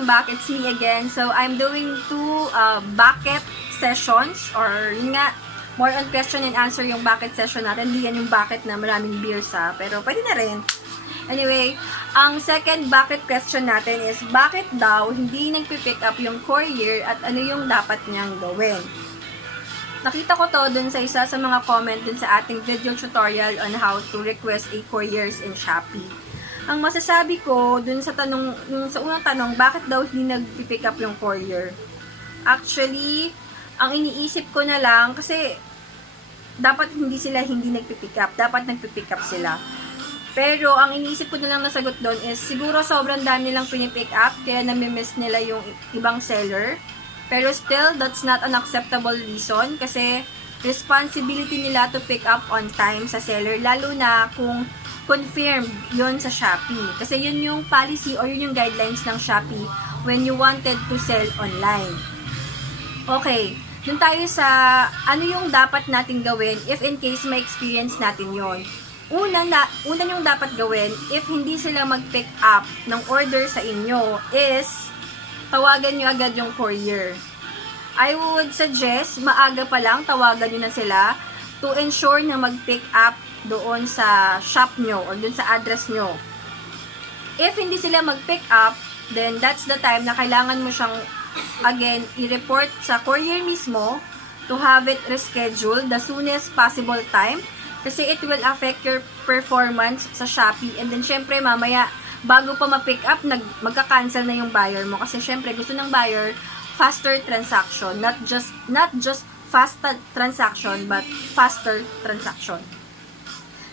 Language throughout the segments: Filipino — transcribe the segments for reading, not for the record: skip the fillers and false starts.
welcome back. It's me again. So, I'm doing 2 BAKIT sessions or yun nga, more on question and answer yung BAKIT session natin. Hindi yan yung BAKIT na maraming beers pero pwede na rin. Anyway, ang second BAKIT question natin is, bakit daw hindi nagpipick up yung courier at ano yung dapat niyang gawin? Nakita ko to dun sa isa sa mga comment dun sa ating video tutorial on how to request a couriers in Shopee. Ang masasabi ko dun sa tanong, yung sa unang tanong, bakit daw hindi nagpipick up yung courier? Actually, ang iniisip ko na lang, kasi dapat hindi nagpipick up, dapat nagpipick up sila. Pero ang iniisip ko na lang na sagot doon is, siguro sobrang dami nilang pinipick up, kaya namimiss nila yung ibang seller. Pero still, that's not an acceptable reason, kasi responsibility nila to pick up on time sa seller, lalo na kung confirmed yun sa Shopee. Kasi yun yung policy or yun yung guidelines ng Shopee when you wanted to sell online. Okay, dun tayo sa ano yung dapat natin gawin if in case may experience natin yon. Una yung dapat gawin if hindi sila mag-pick up ng order sa inyo is tawagan nyo agad yung courier. I would suggest maaga pa lang tawagan nyo na sila to ensure na mag-pick up doon sa shop nyo or doon sa address nyo. If hindi sila mag-pick up, then that's the time na kailangan mo siyang again i-report sa courier mismo to have it rescheduled the soonest possible time, kasi it will affect your performance sa Shopee. And then syempre mamaya bago pa ma-pick up, magka-cancel na yung buyer mo, kasi syempre gusto ng buyer faster transaction, not just faster transaction but faster transaction.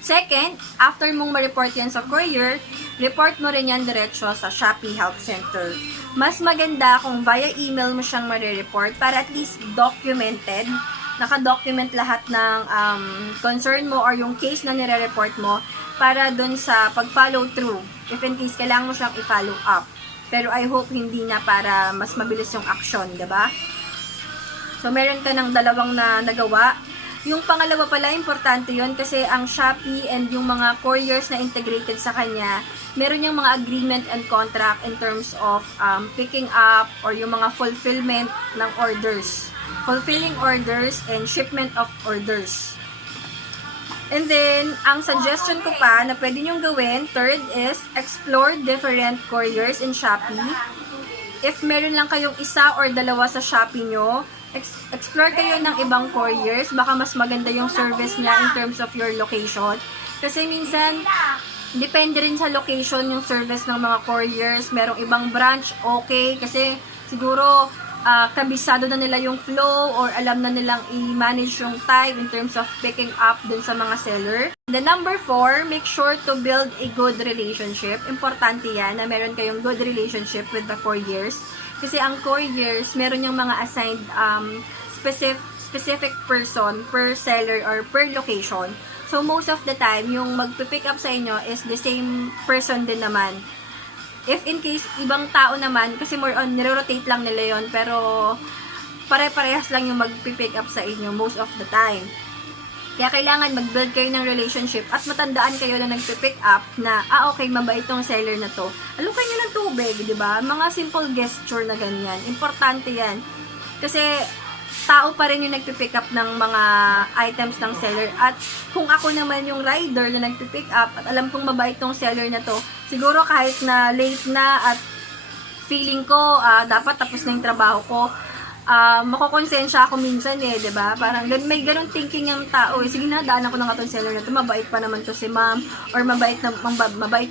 Second, after mong ma-report yan sa courier, report mo rin yan diretso sa Shopee Help Center. Mas maganda kung via email mo siyang ma-report para at least documented, naka-document lahat ng concern mo or yung case na nire-report mo para dun sa pag-follow through, if in case kailangan mo siyang i-follow up. Pero I hope hindi na, para mas mabilis yung action, diba? So, meron ka ng dalawang na nagawa. Yung pangalawa pala, importante yun kasi ang Shopee and yung mga couriers na integrated sa kanya, meron yung mga agreement and contract in terms of picking up or yung mga fulfillment ng orders. Fulfilling orders and shipment of orders. And then, ang suggestion ko pa na pwede nyong gawin, third is, explore different couriers in Shopee. If meron lang kayong isa or dalawa sa Shopee nyo, explore kayo ng ibang couriers, baka mas maganda yung service niya in terms of your location. Kasi minsan, depende rin sa location yung service ng mga couriers. Merong ibang branch, okay, kasi siguro kabisado na nila yung flow or alam na nilang i-manage yung time in terms of picking up dun sa mga seller. The number 4, make sure to build a good relationship. Importante yan na meron kayong good relationship with the couriers. Kasi ang couriers, meron yung mga assigned specific person per seller or per location. So, most of the time, yung magpipick up sa inyo is the same person din naman. If in case, ibang tao naman, kasi more on, nire-rotate lang nila yon, pero pare-parehas lang yung magpipick up sa inyo most of the time. Kaya kailangan mag-build kayo ng relationship at matandaan kayo na nagpipick up na, okay, mabait tong seller na to. Alukay nyo ng tubig, di ba? Mga simple gesture na ganyan. Importante yan. Kasi, tao pa rin yung nagpipick up ng mga items ng seller. At kung ako naman yung rider na nagpipick up at alam kong mabait tong seller na to, siguro kahit na late na at feeling ko dapat tapos na yung trabaho ko, makokonsensya ako minsan diba? Parang may ganong thinking yung tao. Sige na, daanan ko na nga tong seller na to, mabait pa naman to si ma'am, or mabait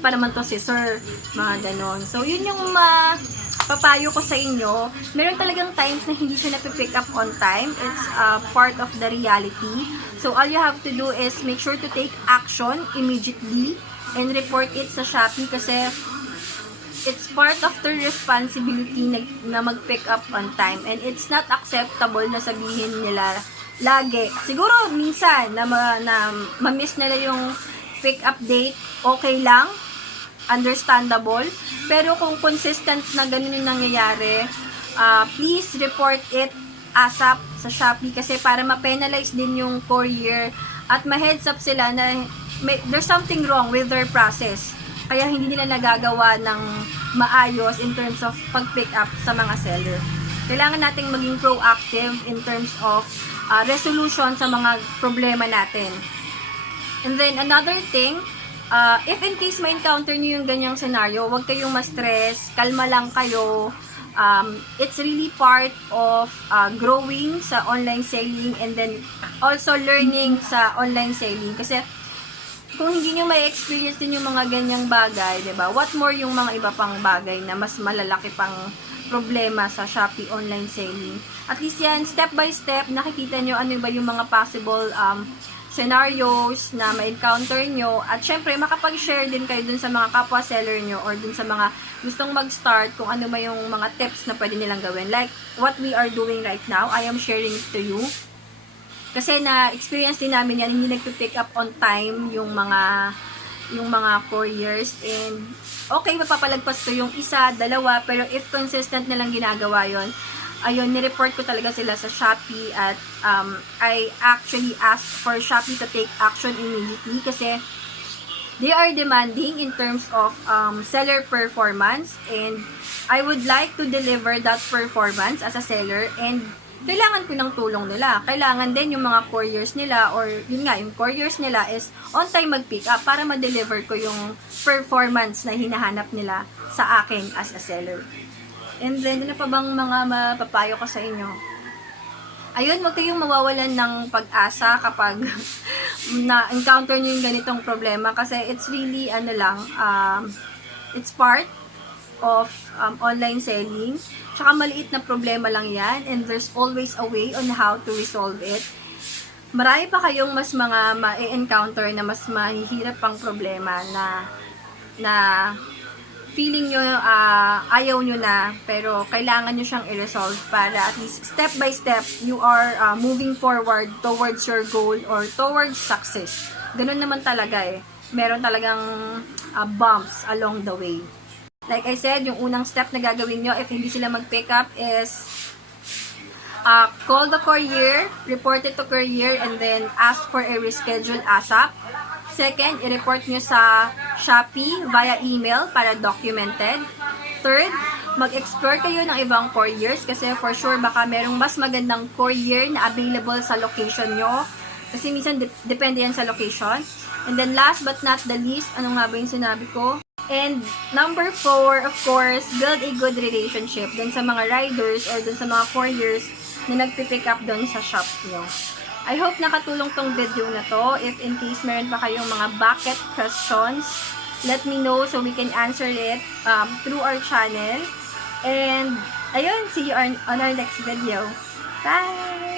pa naman to si sir, mga ganon. So, yun yung papayo ko sa inyo. Meron talagang times na hindi siya napipick up on time. It's part of the reality. So, all you have to do is make sure to take action immediately and report it sa Shopee, kasi it's part of their responsibility na mag-pick up on time. And it's not acceptable na sabihin nila lagi. Siguro minsan na ma-miss nila yung pick up date, okay lang, understandable. Pero kung consistent na ganun yung nangyayari, please report it ASAP sa Shopee, kasi para ma-penalize din yung courier at ma-heads up sila na there's something wrong with their process. Kaya hindi nila nagagawa ng maayos in terms of pag-pick up sa mga seller. Kailangan nating maging proactive in terms of resolution sa mga problema natin. And then, another thing, if in case ma-encounter nyo yung ganyang scenario, huwag kayong ma-stress, kalma lang kayo. It's really part of growing sa online selling and then also learning sa online selling. Kasi, kung hindi nyo may experience din yung mga ganyang bagay, diba? What more yung mga iba pang bagay na mas malalaki pang problema sa Shopee online selling. At least yan, step by step, nakikita nyo ano ba yung mga possible scenarios na ma-encounter nyo. At syempre, makapag-share din kayo dun sa mga kapwa seller nyo or dun sa mga gustong mag-start kung ano ba yung mga tips na pwede nilang gawin. Like what we are doing right now, I am sharing it to you. Kasi na-experience din namin yan, hindi nagpipick up on time yung mga couriers, and okay, mapapalagpas ko yung isa, dalawa, pero if consistent na lang ginagawa yon, ayun, nireport ko talaga sila sa Shopee at I actually asked for Shopee to take action immediately kasi they are demanding in terms of seller performance, and I would like to deliver that performance as a seller, and kailangan ko ng tulong nila. Kailangan din yung mga couriers nila or yun nga, yung couriers nila is on time mag-pick up para ma-deliver ko yung performance na hinahanap nila sa akin as a seller. And then, ano pa bang mga mapapayo ko sa inyo? Ayun, huwag kayong mawawalan ng pag-asa kapag na-encounter nyo yung ganitong problema kasi it's really, it's part of online selling. Tsaka maliit na problema lang yan, and there's always a way on how to resolve it. Marami pa kayong mas mga ma-encounter na mas mahihirap pang problema na feeling nyo ayaw nyo na, pero kailangan nyo siyang i-resolve para at least step by step you are moving forward towards your goal or towards success. Ganun naman talaga eh. Meron talagang bumps along the way. Like I said, yung unang step na gagawin nyo if hindi sila mag-pick up is call the courier, report it to courier, and then ask for a reschedule ASAP. Second, i-report nyo sa Shopee via email para documented. Third, mag-explore kayo ng ibang couriers kasi for sure baka merong mas magandang courier na available sa location nyo. Kasi minsan depende yan sa location. And then last but not the least, ano nga ba yung sinabi ko? And number 4, of course, build a good relationship dun sa mga riders or dun sa mga couriers na nagpipick up dun sa shop nyo. I hope nakatulong tong video na to. If in case meron pa kayong mga BAKIT questions, let me know so we can answer it through our channel. And ayun, see you on our next video. Bye!